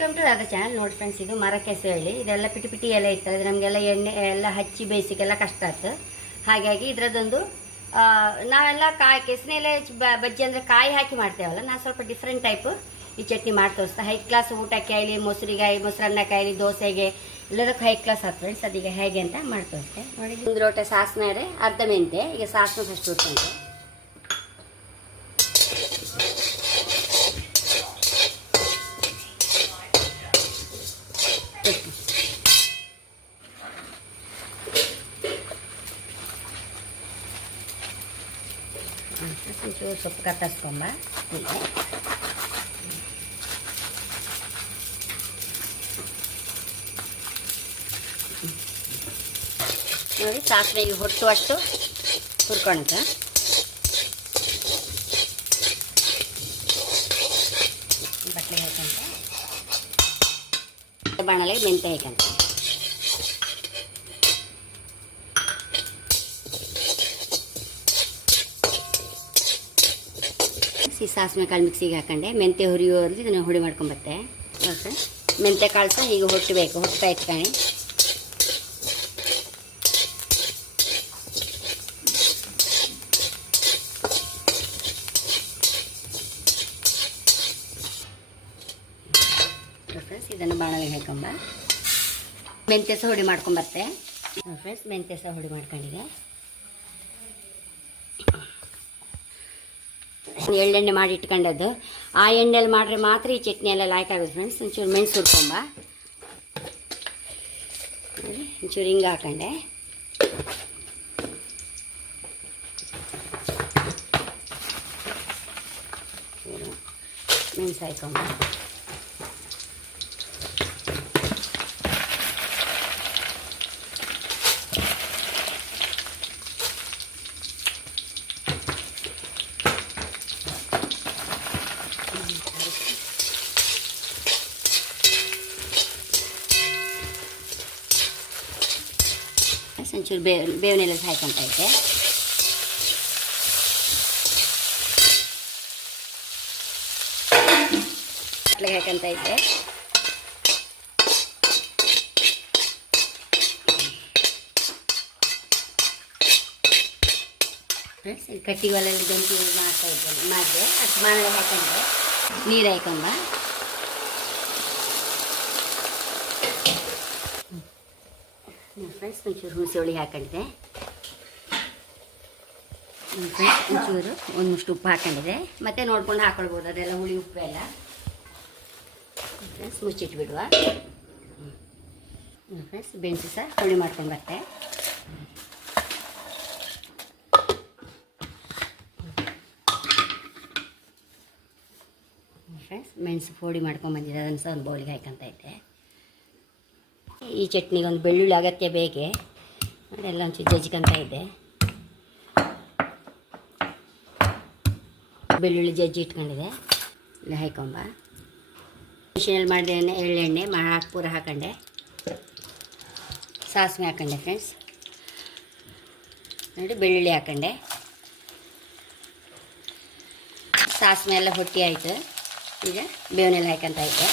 Welcome to Radha channel ನೋಡಿ friends ಇದು ಮರ ಹೇಳಿ. ಇದೆಲ್ಲ ಪಿಟಿ ಪಿಟಿ ಎಲೆ ಇರ್ತದೆ ಅದು ನಮಗೆಲ್ಲ ಎಣ್ಣೆ, ಎಲ್ಲ ಹಚ್ಚಿ ಬೇಯಿಸಿಕೆಲ್ಲ ಕಷ್ಟ ಆಯ್ತು. ಹಾಗಾಗಿ ಇದರದ್ದೊಂದು ನಾವೆಲ್ಲ ಕಾಯಿ, ಕೆಸನೆ ಎಲೆ ಬಜ್ಜಿ ಅಂದರೆ ಕಾಯಿ ಹಾಕಿ ಮಾಡ್ತೇವಲ್ಲ ನಾನು ಸ್ವಲ್ಪ ಡಿಫ್ರೆಂಟ್ ಟೈಪ್ ಈ ಚಟ್ನಿ ಮಾಡಿ ತೋರಿಸ್ತಾ. ಹೈ ಕ್ಲಾಸ್ ಊಟಕ್ಕೆ ಆಗಲಿ ಮೊಸರಿಗಾಯಿ ಕಾಯಿಲಿ ದೋಸೆಗೆ, ಎಲ್ಲದಕ್ಕೂ ಹೈ ಕ್ಲಾಸ್ ಆಯ್ತು ಫ್ರೆಂಡ್ಸ್ ಅದೀಗ ಹೇಗೆ ಅಂತ ಮಾಡಿ ನೋಡಿ ಒಂದು ಲೋಟ ಸಾಸಿನ ಅರ್ಧ ಮೆಂತೆ ಈಗ ಸಾಸನ ಫಸ್ಟ್ ಹುರ್ಕೊಂಡೆ ಒಂಚೂರು ಸೊಪ್ಪು ಕತ್ತರಿಸ್ಕೊಂಬ ಹೀಗೆ ನೋಡಿ ಸಾಸಿವೆಗೆ ಹೊಟ್ಟು ಅಷ್ಟು ಹುರ್ಕೊಳಕ ಬಟ್ಲೆ ಹಾಕಂತ ಬಾಣಲೆಗೆ ಮೆಂತೆ ಹಾಕಂತ ಈ ಸಾಸಿವೆ ಕಾಳು ಮಿಕ್ಸಿಗೆ ಹಾಕೊಂಡೆ. ಮೆಂತೆ ಹುರಿಯೋರ್ಲಿ ಇದನ್ನು ಹುಡಿ ಮಾಡ್ಕೊಂಬತ್ತೆ ಮೆಂತೆ ಕಾಳು ಸಹ ಈಗ ಹೊಟ್ಟಬೇಕು ಹೊಟ್ತಾ ಇಟ್ಕೊಳ್ಳಿ ಫ್ರೆಂಡ್ಸ್ ಇದನ್ನು ಬಾಣಲೆ ಹಾಕೊಂಬ ಮೆಂತ್ಯ ಸಹ ಹುಡಿ ಮಾಡ್ಕೊಂಬರ್ತೆ ಫ್ರೆಂಡ್ಸ್ ಮೆಂತ್ಯ ಸಹ ಹುಡಿ ಮಾಡ್ಕೊಂಡಿದೆ ಎಳ್ಳೆಣ್ಣೆ ಮಾಡಿ ಇಟ್ಕೊಂಡದ್ದು. ಆ ಎಣ್ಣೆಯಲ್ಲಿ ಮಾಡಿದ್ರೆ ಮಾತ್ರ ಈ ಚಟ್ನಿ ಎಲ್ಲ ಲಾಯ್ಕ್ ಆಗುತ್ತೆ ಫ್ರೆಂಡ್ಸ್ ಒಂಚೂರು ಮೆಣಸು ಹುರ್ಕೊಂಬ ಒಂಚೂರು ಹಿಂಗೆ ಹಾಕೊಂಡೆ. ಮೆಣಸು ಹಾಕೊಂಬ. ಒಂಚೂರು ಬೇವ್ ಬೇವಿನೆಲ್ಲ ಹಾಕೊಂತ ಐತೆ ಅಟ್ಲಿಗೆ ಹಾಕಂತ ಐತೆ ಕಟ್ಟಿಗೆ ಕಟ್ಟಿ ಒಲೆಯಲ್ಲಿ ಗಂಟು ಮಾಡ್ತಾ ಇದ್ದೇನೆ ಮಾಡಿದೆ. ಅಷ್ಟು ಮಾಡಲೆ ಹಾಕೊಂಡೆ ನೀರು ಹಾಕೊಂಬ ಫ್ರೆಂಡ್ಸ್ ಒಂಚೂರು ಹುಣಸೆ ಹುಳಿ ಹಾಕೊಂಡಿದ್ದೆ. ಫ್ರೆಂಡ್ಸ್ ಒಂಚೂರು ಒಂದಷ್ಟು ಉಪ್ಪು ಹಾಕೊಂಡಿದೆ ಮತ್ತೆ ನೋಡ್ಕೊಂಡು ಹಾಕೊಳ್ಬೋದು, ಅದೆಲ್ಲ ಹುಳಿ ಉಪ್ಪು ಎಲ್ಲ ಫ್ರೆಂಡ್ಸ್ ಮುಚ್ಚಿಟ್ಬಿಡುವ. ಫ್ರೆಂಡ್ಸ್ ಬೆಂಚು ಸಹ ಹುಳಿ ಮಾಡ್ಕೊಂಡು ಬರ್ತೆ. ಫ್ರೆಂಡ್ಸ್ ಮೆಣಸು ಪೋಡಿ ಮಾಡ್ಕೊಂಡು ಬಂದಿದ್ದೆ, ಅದನ್ನು ಸಹ ಒಂದು ಬೌಲಿಗೆ ಹಾಕಂತ ಇದ್ದೆ. ಈ ಚಟ್ನಿಗೆ ಒಂದು ಬೆಳ್ಳುಳ್ಳಿ ಅಗತ್ಯ ಬೇಕೆ? ಅದೆಲ್ಲ ಒಂಚೂರು ಜಜ್ಕೊಂತ ಇದ್ದೆ. ಬೆಳ್ಳುಳ್ಳಿ ಜಜ್ಜಿ ಇಟ್ಕೊಂಡಿದೆ ಇಲ್ಲ ಹಾಕೊಂಬ ಮಿಷಿನಲ್ಲಿ ಮಾಡಿದೆ ಎಳ್ಳೆಣ್ಣೆ ಮಾ ಪೂರ ಹಾಕೊಂಡೆ. ಸಾಸಿವೆ ಹಾಕೊಂಡೆ ಫ್ರೆಂಡ್ಸ್ ನೋಡಿ, ಬೆಳ್ಳುಳ್ಳಿ ಹಾಕೊಂಡೆ. ಸಾಸಿವೆ ಎಲ್ಲ ಹೊಟ್ಟಿ ಆಯಿತು. ಈಗ ಬೇವನೆಲ್ಲ ಹಾಕಂತ ಐತೆ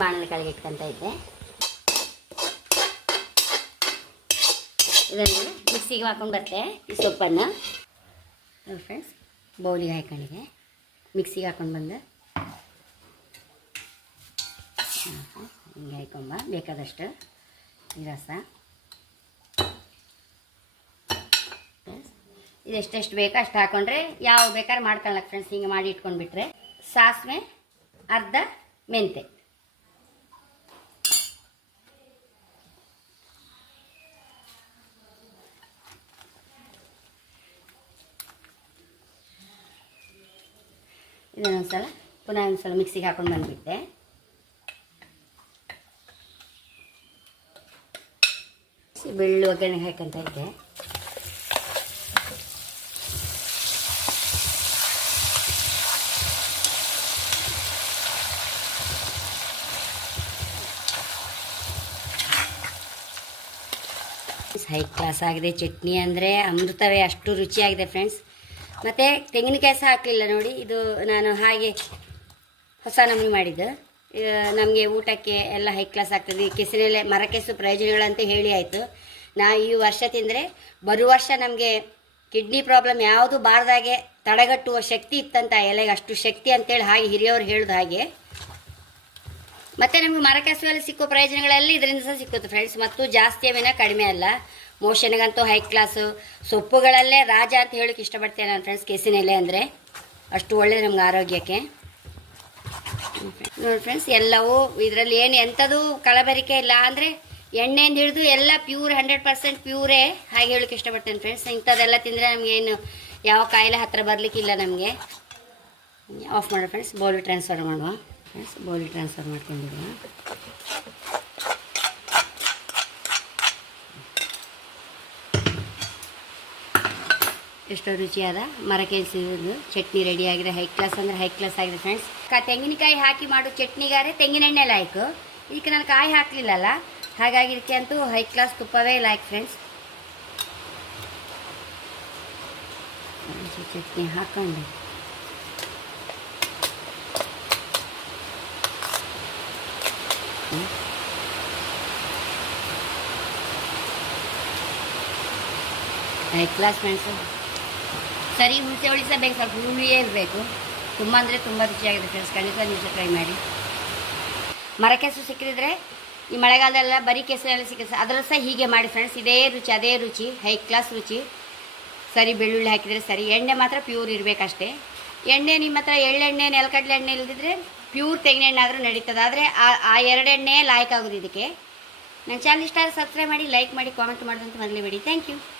ಬಾಣಲೆ ಕೆಳಗೆ ಇಟ್ಕೊಂತ ಇದ್ದೆ. ಇದನ್ನು ಮಿಕ್ಸಿಗೆ ಹಾಕೊಂಡು ಬರ್ತೆ ಈ ಸೊಪ್ಪನ್ನು. ಫ್ರೆಂಡ್ಸ್ ಬೌಲಿಗೆ ಹಾಕೊಂಡಿದೆ ಮಿಕ್ಸಿಗೆ ಹಾಕೊಂಡು ಬಂದು. ಹಿಂಗೆ ಹಾಕೊಂಬ ಬೇಕಾದಷ್ಟು ಈ ರಸ. ಇದೆಷ್ಟೆಷ್ಟು ಇದು ಬೇಕೋ ಅಷ್ಟು ಹಾಕೊಂಡ್ರೆ ಯಾವ ಬೇಕಾದ್ರೆ ಮಾಡ್ಕೊಳ್ಳಕ್ಕೆ ಫ್ರೆಂಡ್ಸ್ ಹಿಂಗೆ ಮಾಡಿ ಇಟ್ಕೊಂಡ್ಬಿಟ್ರೆ ಸಾಸಿವೆ, ಅರ್ಧ ಮೆಂತೆ ಇದನ್ನೊಂದ್ಸಲ ಪುನಃ ಒಂದ್ಸಲ ಮಿಕ್ಸಿಗೆ ಹಾಕೊಂಡು ಬಂದುಬಿಟ್ಟೆ. ಬೆಳ್ಳು ಒಗ್ಗರಣೆ ಹಾಕಂತ ಇದ್ದೆ. ಹೈ ಕ್ಲಾಸ್ ಆಗಿದೆ. ಚಟ್ನಿ ಅಂದರೆ ಅಮೃತವೇ, ಅಷ್ಟು ರುಚಿಯಾಗಿದೆ ಫ್ರೆಂಡ್ಸ್ ಮತ್ತು ತೆಂಗಿನಕಾಯಿ ಸಹ ಹಾಕಲಿಲ್ಲ ನೋಡಿ. ಇದು ನಾನು ಹಾಗೆ ಹೊಸ ನಮೂನೆ ಮಾಡಿದ್ದು. ನಮಗೆ ಊಟಕ್ಕೆ ಎಲ್ಲ ಹೈ ಕ್ಲಾಸ್ ಆಗ್ತದೆ. ಈ ಮರಕೆಸು ಮರ ಕೆಸು ಪ್ರಯೋಜನಗಳಂತ ಹೇಳಿ ಆಯಿತು. ನಾ ಈ ವರ್ಷ ತಿಂದರೆ ಬರುವ ವರ್ಷ ನಮಗೆ ಕಿಡ್ನಿ ಪ್ರಾಬ್ಲಮ್ ಯಾವುದು ಬಾರ್ದಾಗೆ ತಡೆಗಟ್ಟುವ ಶಕ್ತಿ ಇತ್ತಂತ ಎಲೆಗೆ ಅಷ್ಟು ಶಕ್ತಿ ಅಂತೇಳಿ ಹಾಗೆ ಹಿರಿಯವರು ಹೇಳಿದ ಹಾಗೆ. ಮತ್ತು ನಮಗೆ ಮರಕೆಸುವಲ್ಲಿ ಸಿಕ್ಕೋ ಪ್ರಯೋಜನಗಳಲ್ಲಿ ಇದರಿಂದ ಸಹ ಸಿಕ್ಕುತ್ತೆ ಫ್ರೆಂಡ್ಸ್ ಮತ್ತು ಜಾಸ್ತಿ ಅವಿನ ಕಡಿಮೆ ಅಲ್ಲ. ಮೋಷನ್ಗಂತೂ ಹೈ ಕ್ಲಾಸು ಸೊಪ್ಪುಗಳಲ್ಲೇ ರಾಜ ಅಂತ ಹೇಳಕ್ಕೆ ಇಷ್ಟಪಡ್ತೇನೆ ನನ್ನ ಫ್ರೆಂಡ್ಸ್ ಕೆಸಿನ ಎಲೆ ಅಂದರೆ. ಅಷ್ಟು ಒಳ್ಳೇದು ನಮ್ಗೆ ಆರೋಗ್ಯಕ್ಕೆ. ನೋಡಿ ಫ್ರೆಂಡ್ಸ್ ಎಲ್ಲವೂ ಇದರಲ್ಲಿ ಏನು ಎಂಥದ್ದು ಕಲಬೆರಿಕೆ ಇಲ್ಲ ಅಂದರೆ ಎಣ್ಣೆಯಿಂದ ಹಿಡಿದು ಎಲ್ಲ ಪ್ಯೂರ್ ಹಂಡ್ರೆಡ್ ಪರ್ಸೆಂಟ್ ಪ್ಯೂರೇ ಹಾಗೆ ಹೇಳಕ್ಕೆ ಇಷ್ಟಪಡ್ತೇನೆ ಫ್ರೆಂಡ್ಸ್ ಇಂಥದ್ದೆಲ್ಲ ತಿಂದರೆ ನಮಗೇನು ಯಾವ ಕಾಯಿಲೆ ಹತ್ತಿರ ಬರಲಿಕ್ಕಿಲ್ಲ ನಮಗೆ. ಆಫ್ ಮಾಡೋ ಫ್ರೆಂಡ್ಸ್ ಬೌಲ್ ಟ್ರಾನ್ಸ್ಫರ್ ಮಾಡುವ. ಫ್ರೆಂಡ್ಸ್ ಬೌಲ್ ಟ್ರಾನ್ಸ್ಫರ್ ಮಾಡ್ಕೊಂಡಿರುವ. ಎಷ್ಟೋ ರುಚಿಯಾದ ಸಿಗೋದು ಚಟ್ನಿ ರೆಡಿ ಆಗಿದೆ ಹೈ ಕ್ಲಾಸ್ ಅಂದರೆ ಹೈ ಕ್ಲಾಸ್ ಆಗಿದೆ ಫ್ರೆಂಡ್ಸ್ ತೆಂಗಿನಕಾಯಿ ಹಾಕಿ ಮಾಡೋ ಚಟ್ನಿಗಾರೆ ತೆಂಗಿನೆಣ್ಣೆ ಲಾಯ್ಕು ಇದಕ್ಕೆ ನಾನು ಕಾಯಿ ಹಾಕಲಿಲ್ಲಲ್ಲ, ಹಾಗಾಗಿ ಇದಕ್ಕೆ ಅಂತೂ ಹೈ ಕ್ಲಾಸ್ ತುಪ್ಪವೇ ಲಾಯ್ಕ್ ಫ್ರೆಂಡ್ಸ್ ಚಟ್ನಿ ಹಾಕೊಂಡು. ಹೈ ಕ್ಲಾಸ್ ಫ್ರೆಂಡ್ಸು ಸರಿ ಹುಣಸೆ ಹುಳಿ ಸಹ ಬೇಕು ಸ್ವಲ್ಪ ಹುಳಿಯೇ ಇರಬೇಕು. ತುಂಬ ಅಂದರೆ ತುಂಬ ರುಚಿಯಾಗಿದೆ ಫ್ರೆಂಡ್ಸ್ ಖಂಡಿತ ನೀವು ಟ್ರೈ ಮಾಡಿ. ಮರಕೆಸು ಸಿಕ್ಕಿದ್ರೆ, ಈ ಮಳೆಗಾಲದಲ್ಲ ಬರೀ ಕೆಸರೆಲ್ಲ ಸಿಕ್ಕ ಅದರ ಸಹ ಹೀಗೆ ಮಾಡಿ ಫ್ರೆಂಡ್ಸ್ ಇದೇ ರುಚಿ, ಅದೇ ರುಚಿ ಹೈ ಕ್ಲಾಸ್ ರುಚಿ. ಸರಿ, ಬೆಳ್ಳುಳ್ಳಿ ಹಾಕಿದರೆ ಸರಿ. ಎಣ್ಣೆ ಮಾತ್ರ ಪ್ಯೂರ್ ಇರಬೇಕಷ್ಟೇ. ಎಣ್ಣೆ ನಿಮ್ಮ ಹತ್ರ ಎಳ್ಳೆಣ್ಣೆ, ನೆಲಕಡಲೆ ಎಣ್ಣೆ ಇಲ್ಲದಿದ್ದರೆ ಪ್ಯೂರ್ ತೆಂಗಿನೆಣ್ಣೆ ಆದರೂ ನಡೀತದೆ. ಆದರೆ ಆ- ಎರಡೆಣ್ಣೆ ಲಾಯ್ಕ್ ಆಗೋದು ಇದಕ್ಕೆ ನನ್ನ ಚಾನಲ್ ಇಷ್ಟ ಆದರೆ ಸಬ್ಸ್ಕ್ರೈಬ್ ಮಾಡಿ ಲೈಕ್ ಮಾಡಿ ಕಾಮೆಂಟ್ ಮಾಡೋದಂತ ಮರಲಿಬೇಡಿ ಥ್ಯಾಂಕ್ ಯು